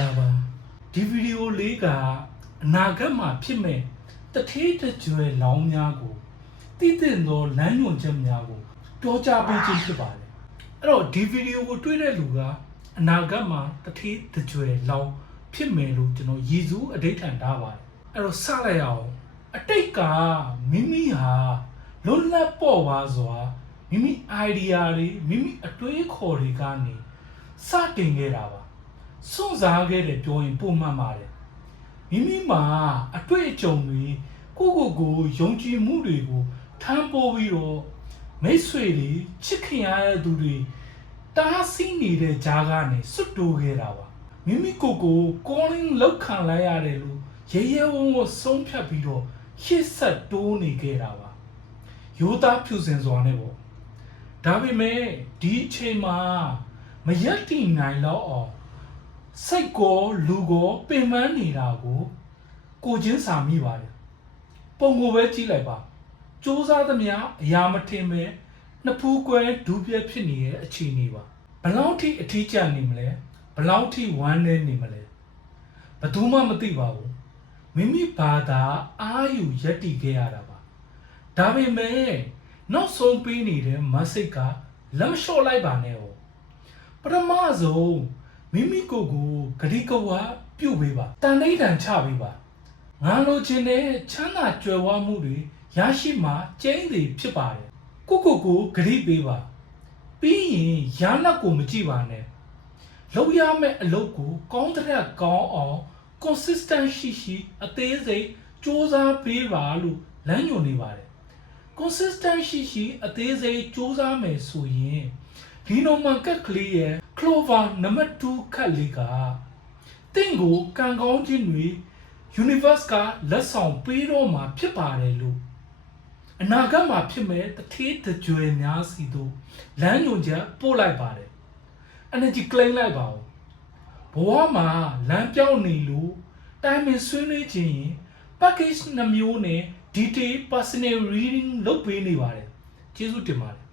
လာပါဒီဗီဒီယိုလေးကအနာဂတ်မှာဖြစ်မဲ့တထေးတကြွယ်လောင်းများကိုတည်တဲ့သောလမ်းညွှန်ချက်များကိုပြောကြားပေးခြင်းဖြစ်ပါတယ်အဲ့တော့ဒီဗီဒီယိုကိုတွေ့တဲ့လူကအနာဂတ်မှာတထေးတကြွယ်လောင်းဖြစ်မယ်လို့ကျွန်တော်ရည်စူးအဓိဋ္ဌာန်ထားပါတယ်အဲ့တော့စလိုက်အောင်အတိတ်ကမိမိဟာလွတ်လပ်ပေါ်ပါစွာမိမိ idea တွေမိမိအတွေးခေါ်တွေကနေစတင်ခဲ့တာပါစွန့်စားခဲ့တယ်ပြောရင်ပုံမှန်ပါတယ်မိမိမှာအတွေ့အကြုံတွေကိုယုံကြည်မှုတွေကိုထမ်းပိုးပြီးတော့မိတ်ဆွေတွေချစ်ခင်ရတဲ့သူတွေတားဆီးနေတဲ့ကြားကနေစွတ်တိုးခဲ့တာပါမိမိcalling လောက်ခံလိုက်ရတယ်လို့ရဲရဲဝံ့ဝံ့ဆုံးဖြတ်ပြီးတော့ရှေ့ဆက်တိုးနေခဲ့တာပါရိုးသားဖြူစင်စွာနဲ့ပေါ့ဒါပေမဲ့ဒီအချိန်မှာမရက်တည်နိုင်တော့အောင်စိတ်ကောလူကောပင်ပန်းနေတာကိုချင်းစာမိပါတယ်ပုံကိုပဲကြည့်လိုက်ပါစူးစမ်းသမျှအရာမထင်ပဲနှစ်ဖူးကွဲဒူးပြက်ဖြစ်နေတဲ့အခြေအနေပါဘလောက်ထိအထီးကျန်နေမလဲဘလောက်ထိဝမ်းနေနေမလဲဘယ်သူမှမသိပါဘူးမိမိဘာသာအာယူရက်တည်ခဲ့ရတာပါဒါပေမဲ့နောက်ဆုံးပေးနေတဲ့မဆိတ်ကလက်မလျှော့လိုက်ပါနဲ့哦ပထမဆုံးမိမိကိုဂတိကဝပြုတ်ပေးပါတန်ဋိဌာန်ချပေးပါငါလိုချင်တဲ့ချမ်းသာကြွယ်ဝမှုတွေရရှိမှကျင်းသည်ဖြစ်ပါတယ်ကိုဂတိပေးပါပြီးရင်ရနတ်ကိုမကြည့်ပါနဲ့လုပ်ရမယ့်အလုပ်ကိုကောင်းတဲ့ကောင်းအောင် consistent ရှိအသေးစိတ်စူးစမ်းပေးပါလို့လမ်းညွှန်နေပါတယ် consistent ရှိအသေးစိတ်စူးစမ်းမယ်ဆိုရင်ဒီနိုမန်ကက်ကလေးရဲ့ clover နံပါတ်2ခက်လေးကတင့်ကိုကံကောင်းခြင်းတွေ universe ကလက်ဆောင်ပေးတော့မှာဖြစ်ပါတယ်လို့အနာဂတ်မှာဖြစ်မဲ့တထေးတကြွယ်များစီတို့လမ်းညွှန်ချက်ပို့လိုက်ပါတယ် energy claim လိုက်ပါဦးဘဝမှာလမ်းပြောင်းနေလို့တိုင်ပင်ဆွေးနွေးခြင်း package 2မျိုးနဲ့ detail personal reading လုပ်ပေးနေပါတယ်ကျေးဇူးတင်ပါတယ်